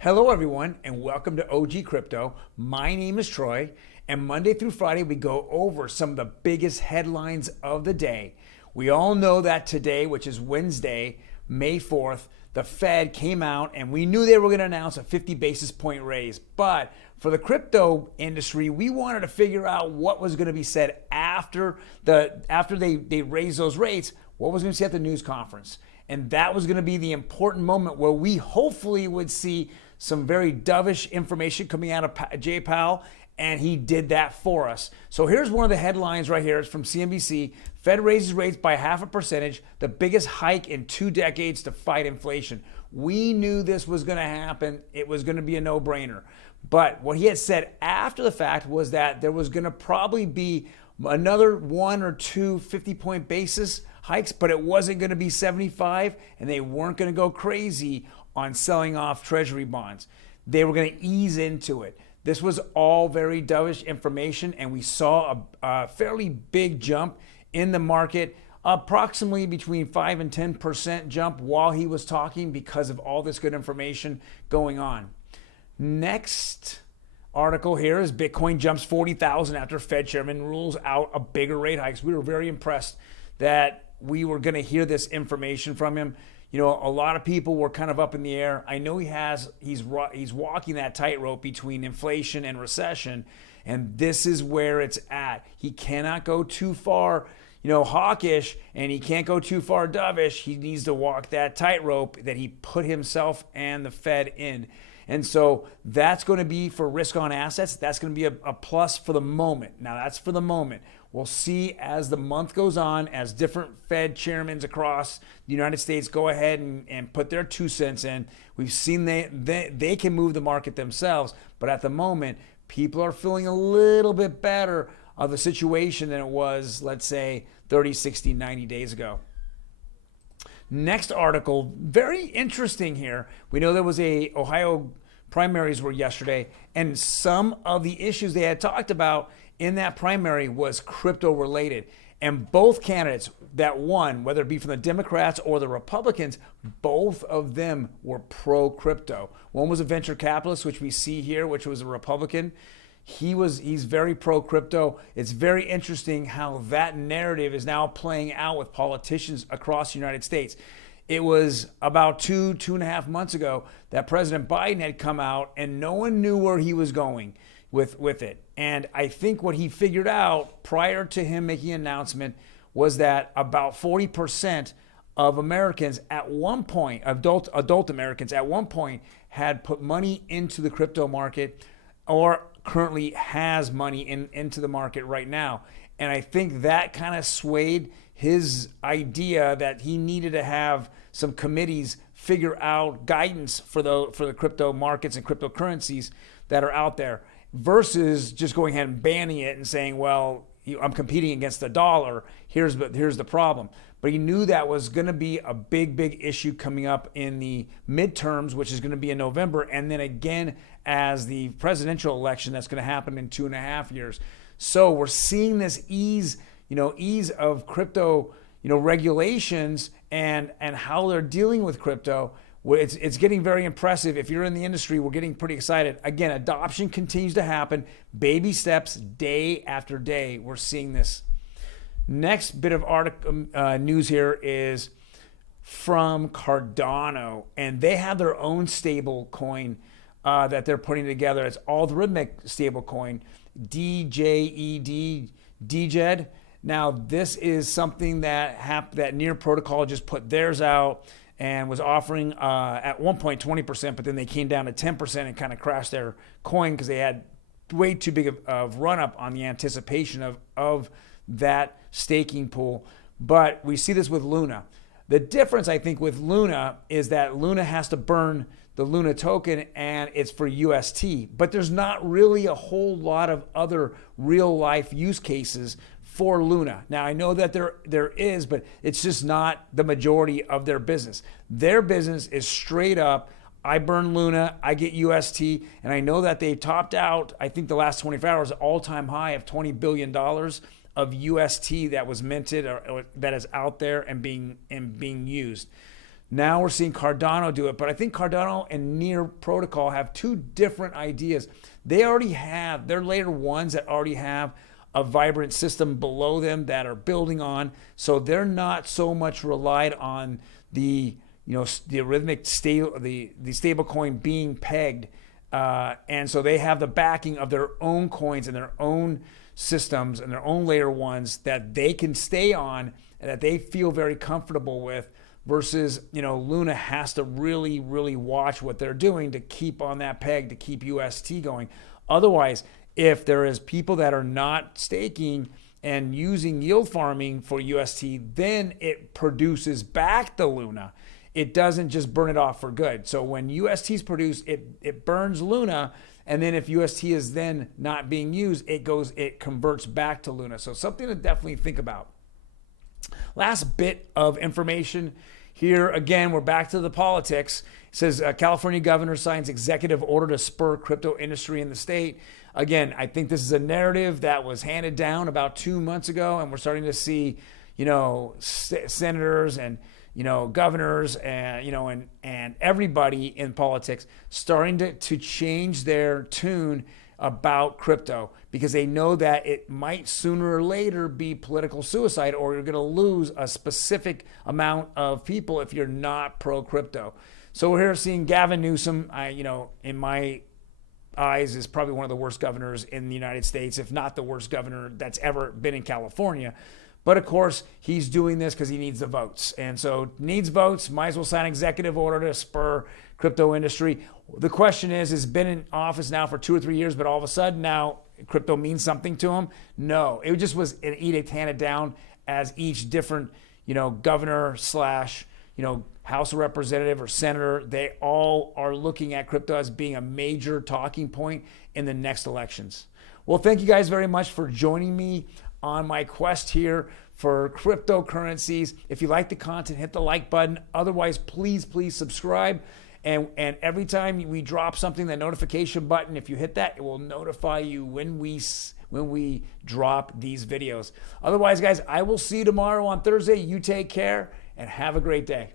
Hello, everyone, and welcome to OG Crypto. My name is Troy, and Monday through Friday, we go over some of the biggest headlines of the day. We all know that today, which is Wednesday, May 4th, the Fed came out and we knew they were going to announce a 50 basis point raise. But for the crypto industry, we wanted to figure out what was going to be said after they raised those rates, what was going to be said at the news conference. And that was going to be the important moment where we hopefully would see some very dovish information coming out of Jay Powell, and he did that for us. So here's one of the headlines right here. It's from CNBC. Fed raises rates by 0.5%, the biggest hike in 2 decades to fight inflation. We knew this was going to happen. It was going to be a no-brainer. But what he had said after the fact was that there was going to probably be another 1 or 2 50-point basis hikes, but it wasn't going to be 75, and they weren't going to go crazy on selling off treasury bonds. They were going to ease into it. This was all very dovish information, and we saw a fairly big jump in the market, approximately between 5 and 10% jump while he was talking because of all this good information going on. Next article here is Bitcoin jumps 40,000 after Fed chairman rules out a bigger rate hikes. We were very impressed that we were going to hear this information from him. You know, a lot of people were kind of up in the air. I know he's walking that tightrope between inflation and recession, and this is where it's at. He cannot go too far, hawkish, and he can't go too far dovish. He needs to walk that tightrope that he put himself and the Fed in. And so that's going to be for risk on assets. That's going to be a plus for the moment. Now, that's for the moment. We'll see as the month goes on, as different Fed chairmen across the United States go ahead and put their 2 cents in. We've seen they can move the market themselves. But at the moment, people are feeling a little bit better of the situation than it was, let's say, 30, 60, 90 days ago. Next article, very interesting here. We know there was Ohio primaries were yesterday, and some of the issues they had talked about in that primary was crypto related. And both candidates that won, whether it be from the Democrats or the Republicans, both of them were pro-crypto. One was a venture capitalist, which we see here, which was a Republican. He's very pro-crypto. It's very interesting how that narrative is now playing out with politicians across the United States. It was about 2.5 months ago that President Biden had come out and no one knew where he was going with it. And I think what he figured out prior to him making an announcement was that about 40% of Americans at one point, adult Americans at one point, had put money into the crypto market or currently has money into the market right now. And I think that kind of swayed his idea that he needed to have some committees figure out guidance for the crypto markets and cryptocurrencies that are out there versus just going ahead and banning it and saying, well, I'm competing against the dollar. Here's the problem. But he knew that was going to be a big issue coming up in the midterms, which is going to be in November, and then again as the presidential election that's going to happen in 2.5 years. So we're seeing this ease of crypto, regulations and how they're dealing with crypto. It's getting very impressive. If you're in the industry, we're getting pretty excited. Again, adoption continues to happen. Baby steps, day after day. We're seeing this. Next bit of news here is from Cardano, and they have their own stable coin that they're putting together. It's algorithmic stable coin, Djed. Now, this is something that Near Protocol just put theirs out and was offering at one point 20%, but then they came down to 10% and kind of crashed their coin because they had way too big of run-up on the anticipation of that staking pool. But we see this with Luna. The difference, I think, with Luna is that Luna has to burn the Luna token and it's for UST. But there's not really a whole lot of other real-life use cases for Luna. Now, I know that there is, but it's just not the majority of their business. Their business is straight up, I burn Luna, I get UST, and I know that they topped out, I think the last 24 hours, all-time high of $20 billion of UST that was minted or that is out there and being used. Now we're seeing Cardano do it, but I think Cardano and Near Protocol have two different ideas. They already have, they're layer ones that already have a vibrant system below them that are building on. So they're not so much relied on the, the arithmetic the stablecoin being pegged. And so they have the backing of their own coins and their own systems and their own layer ones that they can stay on and that they feel very comfortable with. Versus, Luna has to really, really watch what they're doing to keep on that peg, to keep UST going. Otherwise, if there is people that are not staking and using yield farming for UST, then it produces back the Luna. It doesn't just burn it off for good. So when UST is produced, it burns Luna. And then if UST is then not being used, it converts back to Luna. So something to definitely think about. Last bit of information. Here again, we're back to the politics. It says California governor signs executive order to spur crypto industry in the state. Again, I think this is a narrative that was handed down about 2 months ago, and we're starting to see, senators and governors and and everybody in politics starting to change their tune about crypto because they know that it might sooner or later be political suicide, or you're going to lose a specific amount of people if you're not pro crypto. So we're here seeing Gavin Newsom, in my eyes, is probably one of the worst governors in the United States, if not the worst governor that's ever been in California. But of course, he's doing this because he needs the votes. And so needs votes, might as well sign executive order to spur crypto industry. The question is, has been in office now for 2 or 3 years, but all of a sudden now crypto means something to him? No, it just was an edict handed down as each different, governor slash, House of Representative or senator, they all are looking at crypto as being a major talking point in the next elections. Well, thank you guys very much for joining me on my quest here for cryptocurrencies. If you like the content, hit the like button. Otherwise, please subscribe. And every time we drop something, that notification button, if you hit that, it will notify you when we drop these videos. Otherwise, guys, I will see you tomorrow on Thursday. You take care and have a great day.